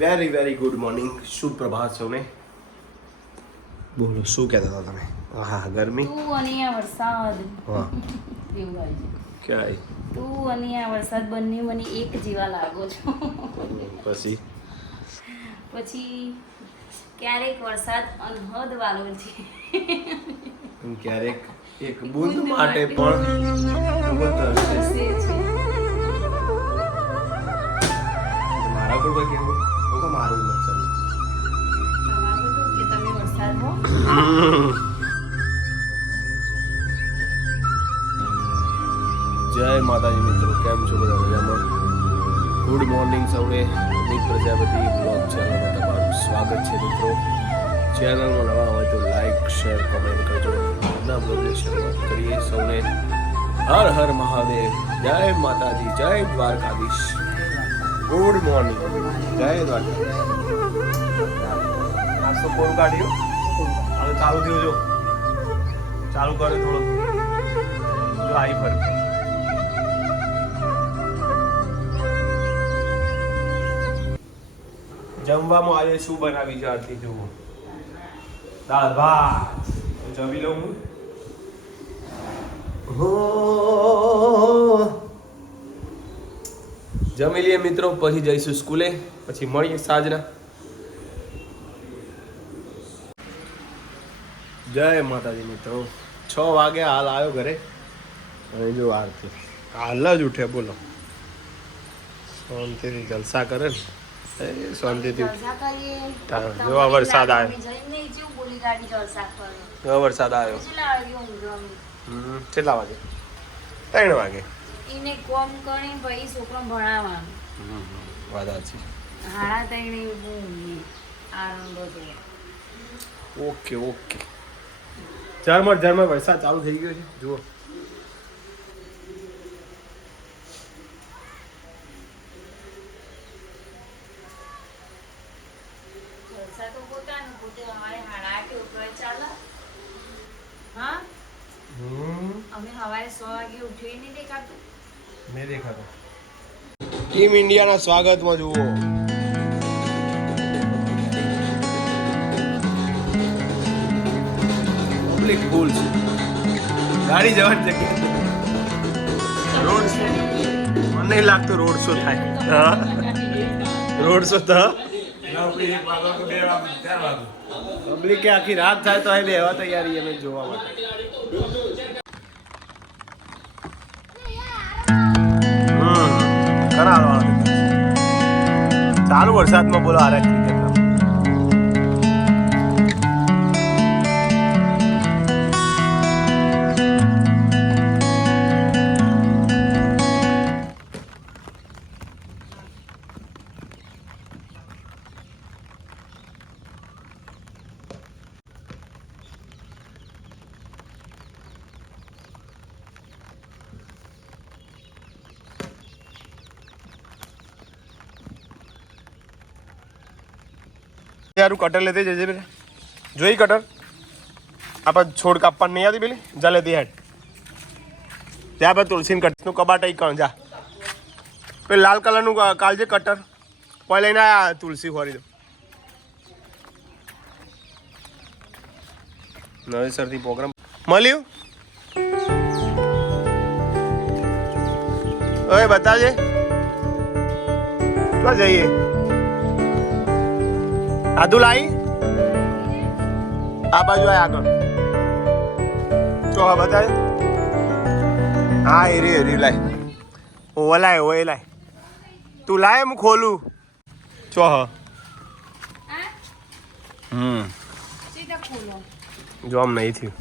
Very very good morning શુભ પ્રભાત સૌને બોલો શું કહેતા હતા તમે? હા ગરમી? તું અને આ વરસાદ. હા. એવું હોય છે. ક્યાંય? તું અને આ વરસાદ બંને મને એક જેવા લાગો છો. પછી? પછી ક્યારેક વરસાદ અનહદ વાળો છે. ક્યારેક એક બુંદ માટે પણ છે. મારા પર કોઈ મારું હો જય માતાજી મિત્રો, કેમ છો બધા મજામાં? ગુડ મોર્નિંગ સૌને અમિત પ્રજાપતિ બ્લોગ ચેનલમાં તમારું સ્વાગત છે મિત્રો. ચેનલમાં નવા હોય તો લાઈક, શેર, કમેન્ટ કરજો. આજના બ્લોગની શરૂઆત કરીએ સૌને. હર હર મહાદેવ. જય માતાજી, જય દ્વારકાધીશ. ગુડ મોર્નિંગ જય દ્વારકા. નાસ્તો કોલ કાઢ્યો? હવે ચાલુ થયું જો. ચાલુ કરે થોડું. જો આવી ફરક જમવામાં આજે શું બનાવી છે આરતી જુઓ. દાળ ભાત. જમી લઉં હું જમી લઈએ મિત્રો પછી જઈશું સ્કૂલે પછી મળીએ સાંજના. જય માતાજી મિત્રો. છ વાગે હાલ આવ્યો ઘરે. અને જો આરતી હાલ જ ઉઠે બોલો. શાંતિથી જલસા કરે ને. શાંતિથી જો વરસાદ આવ્યો. વરસાદ આવ્યો. કેટલા વાગે? ત્રણ વાગે. એને કોમ કરી પછી છોકરો ભણાવવાનો. વાદા છે. હાડા તઈને બહુ આનંદો છે ઓકે ઓકે. ઝરમર ઝરમર વરસાદ ચાલુ થઈ ગયો છે. જુઓ. જલસા તો પોતાનું પોતે હાડા આઠે ઉપર ચાલે. હા? અમે સવારે સો વાગે ઉઠી નહીં દેખાતું મેં દેખાતો. ટીમ ઇન્ડિયાના સ્વાગતમાં જુઓ. પબ્લિક ફૂલ છે. ગાડી જવાની જગ્યા. Road show? મને નહીં લાગતું રોડ શો થાય. રોડ શો તો. પબ્લિકે આખી રાત થાય તો એ બેવા તૈયારી અમે જોવા માટે. ખરા હાલવાના ચાલુ વરસાદમાં બોલો હારે ક્રિકેટ કટર લેતી જજે પેલા જોઈ કટર આપણે છોડ કાપવાની નહીં આવતી પેલી? જા લેતી હેડ. ત્યાં આપણે તુલસીને કટનું કબાટ અહીં કણ, જા. પેલું લાલ કલરનું કાલજે કટર કોઈ લઈને આ તુલસી ખોરી દો નવેસરથી પ્રોગ્રામ મળ્યું? ઓય બતાવજે ક્યાં જઈએ. આદુ લાઈ આ બાજુ આય આગળ. તો હા બતાય હા એ રે રે લાય. ઓ લાય ઓ લાય. તું લાય હું ખોલું. ચો હા હમ. જો આમ નહીં થયું.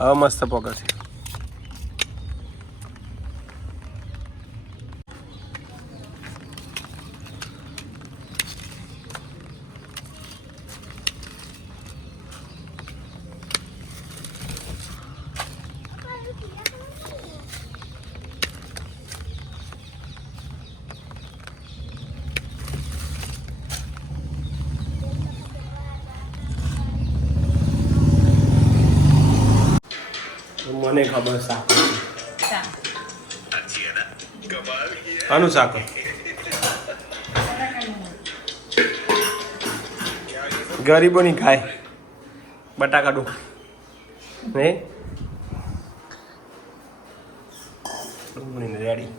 હવે મસ્ત પકડ ખબર શાક આનું શાક ગરીબોની ખાય બટાકા ને રેડી.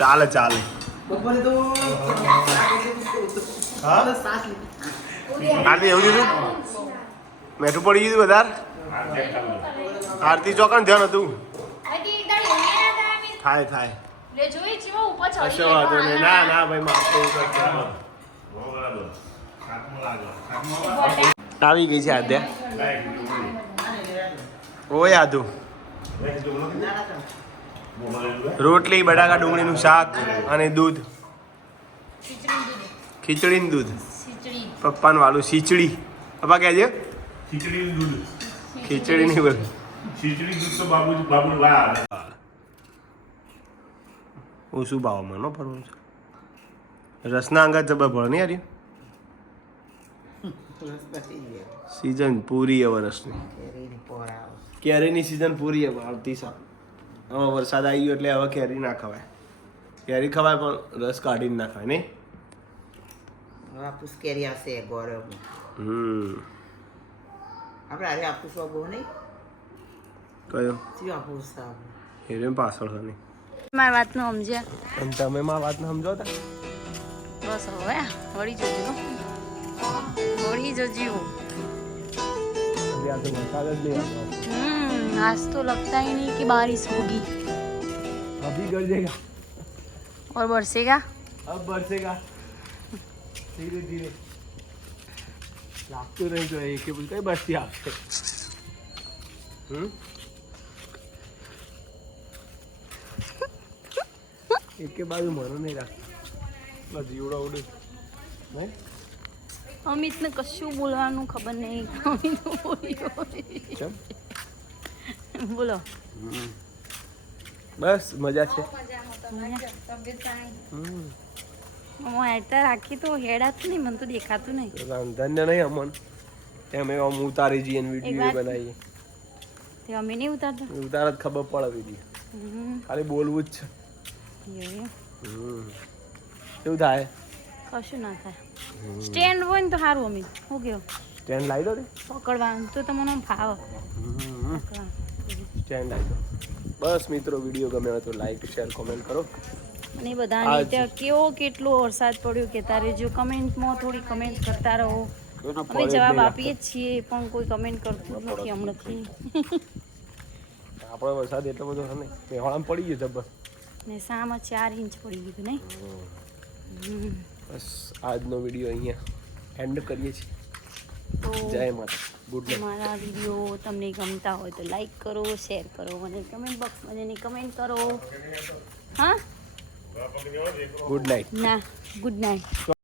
ચાલે ચાલે. બપોરે તો હા? આરતી એવું મેઠું પડી ગયું વધારે? આરતી ચોકણ ધ્યાન હતું. થાય થાય. કશો વાંધો નહીં. ના ના ભાઈ માફ આવી ગઈ છે આદ્યા. ઓય આદુ. રોટલી બટાકા ડુંગળીનું શાક અને દૂધ. ખીચડીનું દૂધ. ખીચડી. પપ્પાનું વાલું ખીચડી પપ્પા કહેજે. ખીચડીનું દૂધ. ખીચડી નહીં બોલ. ખીચડી દૂધ તો બાબુ બાબુ હું શું ભાવમાં ન ફરવું છે? રસના અંગત જબર ભળ નહીં હાર્યું સીઝન સિઝન પૂરી હવે રસની. કેરીની પોરા સિઝન પૂરી હવે આવતી સાલ. આમાં વરસાદ આવી એટલે હવે કેરી ના ખવાય. કેરી ખવાય પણ રસ કાઢીને ના ખવાય નહીં? કેરી આવશે ગોળો. આપણે આજે હાપુસ વાગો નહીં? કયો? શું હાપુસ હેરેમ પાછળ નહીં. મારી વાત વાતનું સમજ્યા અને તમે મારી વાતને સમજો તા બસ હવે વળી જજો. વળી જજો. વરસાદ જ નહીં आज तो लगता ही नहीं कि बारिश होगी અભી ગર જેગા और बरसेगा अब बरसेगा धीरे धीरे લાગતું નહીં જો એક બોલ કઈ બસતી આવશે હમ એકે બાજુ મને નહીં રાખતું બસ જીવડો ઉડે નહીં અમિતને કશું બોલવાનું ખબર નહીં અમિત બોલ્યો કેમ બોલો. બસ મજા છે. હું એડતા રાખી તો હેડાતું નહીં મને તો દેખાતું નહીં. રાંધન્ય નહીં અમન. એમ એમ ઉતારી જઈએ વીડિયો બનાવીએ. તે અમે નહીં ઉતારતા? ઉતાર જ ખબર પડે વીડિયો ખાલી બોલવું જ છે. એવું. થાય? કશું ના થાય. સ્ટેન્ડ હોય ને તો સારું અમિત હું કેવું? સ્ટેન્ડ લાવી દો પકડવાનું તો તમને ફાવ. સ્ટેન્ડ લાવી દો બસ મિત્રો વીડિયો ગમે હોય તો લાઈક શેર કોમેન્ટ કરો. અને બધાને ત્યાં કેવો કેટલો વરસાદ પડ્યો કે તારે જો કમેન્ટમાં થોડી કમેન્ટ કરતા રહો. અમે જવાબ આપીએ છીએ પણ કોઈ કમેન્ટ કરતું નથી હમણાંથી. આપણો વરસાદ એટલો બધો છે મેહોળામાં પડી ગયો જબર ને સામે ચાર ઇંચ પડી ગયું નહીં? બસ આજનો વીડિયો અહીંયા એન્ડ કરીએ છીએ. તો જય માતા ગુડ મારા વીડિયો તમને ગમતા હોય તો લાઈક કરો શેર કરો અને કમેન્ટ બોક્સમાં જઈને કમેન્ટ કરો. હા? ગુડ નાઇટ ના ગુડ નાઇટ